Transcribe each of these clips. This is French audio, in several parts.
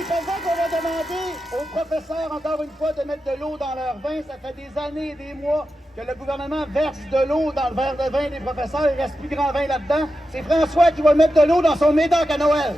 c'est pour ça qu'on va demander aux professeurs, encore une fois, de mettre de l'eau dans leur vin. Ça fait des années et des mois que le gouvernement verse de l'eau dans le verre de vin des professeurs. Il ne reste plus grand vin là-dedans. C'est François qui va mettre de l'eau dans son médoc à Noël.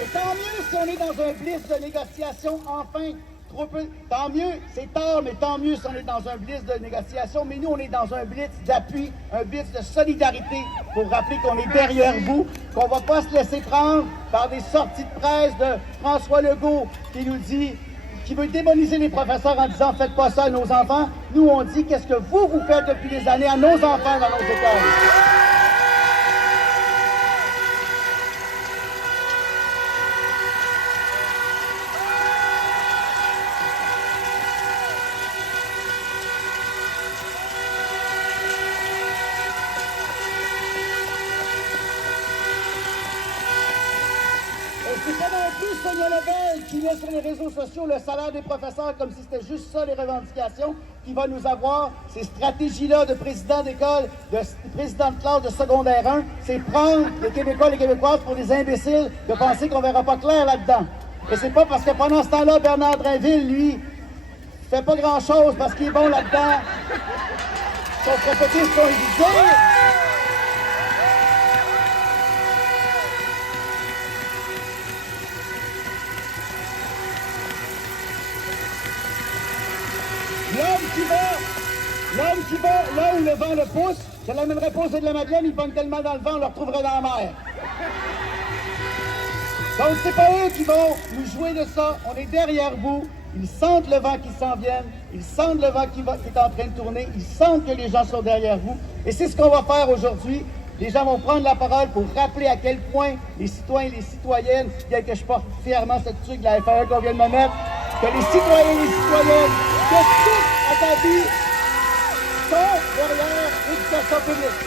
Et tant mieux si on est dans un blitz de négociation, enfin. Trop peu, tant mieux, c'est tard, mais tant mieux si on est dans un blitz de négociation. Mais nous, on est dans un blitz d'appui, un blitz de solidarité pour rappeler qu'on est derrière vous, qu'on ne va pas se laisser prendre par des sorties de presse de François Legault qui nous dit, qui veut démoniser les professeurs en disant « faites pas ça à nos enfants ». Nous, on dit « qu'est-ce que vous faites depuis des années à nos enfants dans nos écoles ». C'est pas non plus Sonia Lebel qui met sur les réseaux sociaux le salaire des professeurs comme si c'était juste ça les revendications qui va nous avoir ces stratégies-là de président d'école, de président de classe de secondaire 1, c'est prendre les Québécois et les Québécoises pour des imbéciles de penser qu'on verra pas clair là-dedans. Et c'est pas parce que pendant ce temps-là, Bernard Drinville, lui, fait pas grand-chose parce qu'il est bon là-dedans. Sauf répéter ce qu'on lui dit. L'homme qui va là où le vent le pousse, je l'amènerais pas au de la Madeleine, il pogne tellement dans le vent, on le retrouverait dans la mer. Donc c'est pas eux qui vont nous jouer de ça, on est derrière vous, ils sentent le vent qui s'en vient, ils sentent le vent qui est en train de tourner, ils sentent que les gens sont derrière vous, et c'est ce qu'on va faire aujourd'hui. Les gens vont prendre la parole pour rappeler à quel point les citoyens et les citoyennes, bien que je porte fièrement cette truc de la FAE qu'on vient de me mettre, que les citoyens et les citoyennes, que tout à ta vie, sont derrière l'éducation publique.